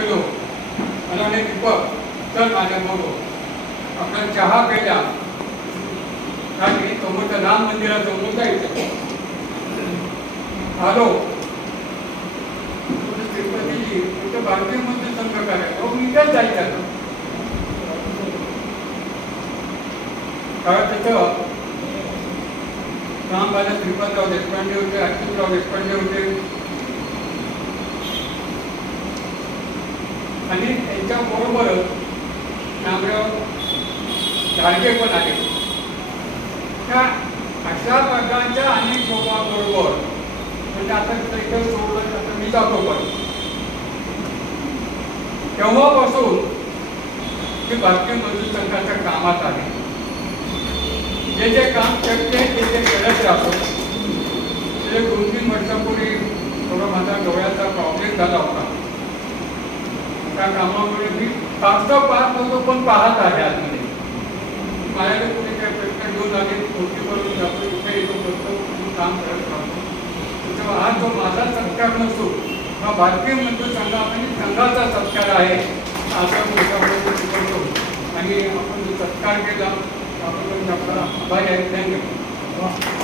गेलो. मला म्हणे दीपक चल माझ्याबरोबर. आपण चहा प्यायला आणि समोरच्या राम मंदिराजवळ जायचं. आलो तिरुपतीची तिथं भारतीय मंदिर संघ करायचं मी इथंच जायचं. कारण तिथं रामबाला श्रीपादराव देशपांडे होते, अच्युतराव देशपांडे होते आणि त्यांच्याबरोबरच नामराव घाडगे पण आले. त्या अशा प्रकारच्या अनेक लोकांबरोबर म्हणजे आता इथं सोडलं आता मी जातो. पण तेव्हापासून ते भारतीय मजूर संघाच्या कामात आले. जे जे काम शक्य आहे ते ते करत राहतो. ते 2-3 वर्षापूर्वी थोडा माझा डोळ्याचा प्रॉब्लेम झाला होता. त्या कामामुळे मी तासगाव पाहत होतो पण पाहत आहे आतमध्ये. माझ्याकडे कुठे काय प्रश्न घेऊन आले गोष्टी करून जातो इथे येतो करतो काम करत राहतो. तेव्हा हा जो माझा सत्कार नसतो हा भारतीय मजूर संघा म्हणजे संघाचा सत्कार आहे असा मोठा करतो. आणि आपण जो सत्कार केला आपण आपला आभारी आहे. धन्यवाद.